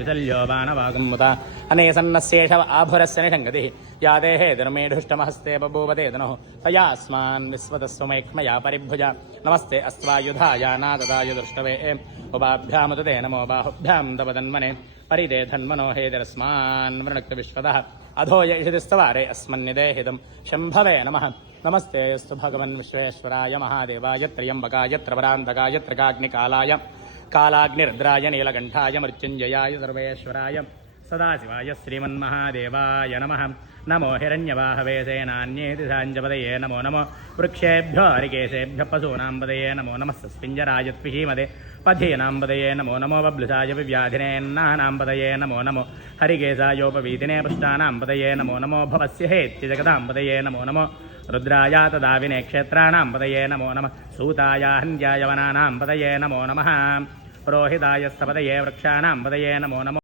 विशल्योपानवागम्मुता अनेसन्नस्येषव आभुरस्य निषङ्गतिः या देहे धर्मेढुष्टमहस्ते बभूवते धनुः तयास्मान् विश्वतस्वमेक्ष्मया परिभुज नमस्ते अस्त्वायुधाय नाददाय दृष्टवे उभाभ्यामुदते नमो बाहुभ्यां तवदन्मने परिदे धन्मनो हेतिरस्मान् वृणक्तविश्वतः अधो यषितिस्तवारे अस्मन्निदेहितं शम्भवे नमः नमस्ते यस्तु भगवन् विश्वेश्वराय महादेवाय त्र्यम्बकाय त्रिपुरान्तकाय त्रिकाग्निकालाय कालाग्निरुद्राय नीलकण्ठाय मृत्युञ्जयाय सर्वेश्वराय सदाशिवाय श्रीमन्महादेवाय नमः नमो हिरण्यवाहवे सेनान्येति साञ्जपदये नमो नमो वृक्षेभ्यो हरिकेशेभ्यः पशूनां पदये नमो नमः स्पिञ्जराय त्विषीमदे पथीनां पदये नमो नमो बब्लुसाय विव्याधिनेन्नानां पदये नमो नमो हरिकेशायोपवीतिने पुष्टानां पदये नमो नमो भवस्य हेत्य जगतां पदये नमो नमो रुद्राय तदाविने क्षेत्राणां पदये नमो नमः सूताय हन्त्याय वनानां पदये नमो नमः पुरोहिताय स्थपदये वृक्षाणां पदये नमो नमः